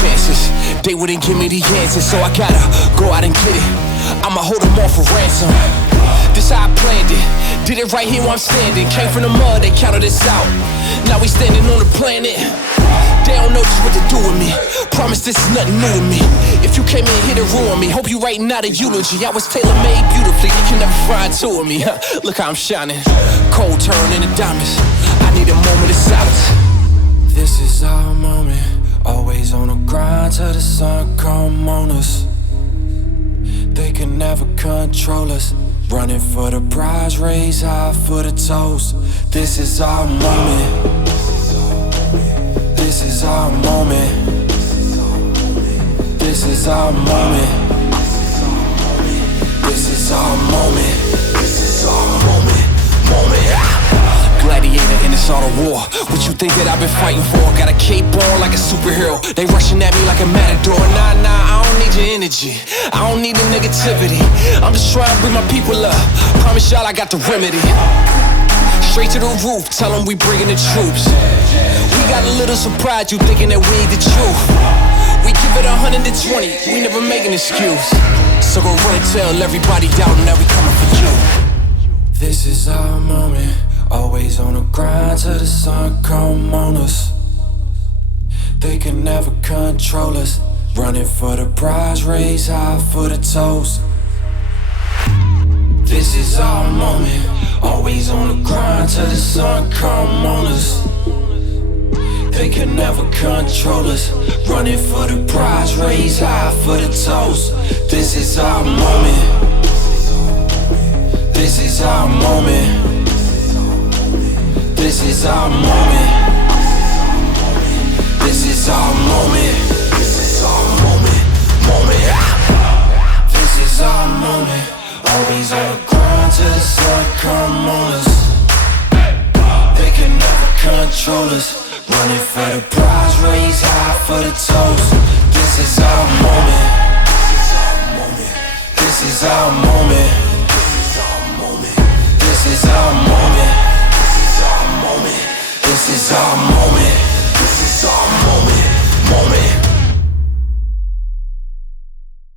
chances. They wouldn't give me the answers, so I gotta go out and get it. I'ma hold them all for ransom. This how I planned it. Did it right here where I'm standing. Came from the mud, they counted us out. Now we standing on the planet. They don't know just what to do with me. Promise this is nothing new to me. If you came in here to ruin me, hope you writing out a eulogy. I was tailor-made beautifully, they can never find two of me. Look how I'm shining, cold turn into diamonds. I need a moment of silence. This is our moment, always on the grind till the sun come on us. They can never control us. Running for the prize, raise high for the toast. This is our moment. This is our moment. This is our moment. This is our moment. This is our moment. Gladiator in this art of war. What you think that I've been fighting for? Got a cape on like a superhero. They rushing at me like a matador. Nah, I don't need your energy. I don't need the negativity. I'm just trying to bring my people up. Promise y'all I got the remedy. Straight to the roof, tell them we bringing the troops. We got a little surprise, you thinking that we ain't the truth. We give it 120, we never make an excuse. So go run and tell everybody down that we coming for you. This is our moment, always on the grind till the sun come on us. They can never control us. Running for the prize, raise high for the toast. This is our moment, always on the grind till the sun come on us. They can never control us. Running for the prize, raise high for the toast. This is our moment. This is our moment. This is our moment. This is our moment. This is our moment. This is our moment. Always on the grind till the sun come on us. They can never control us. Running for the prize, raise high for the toast. This is our moment. This is our moment.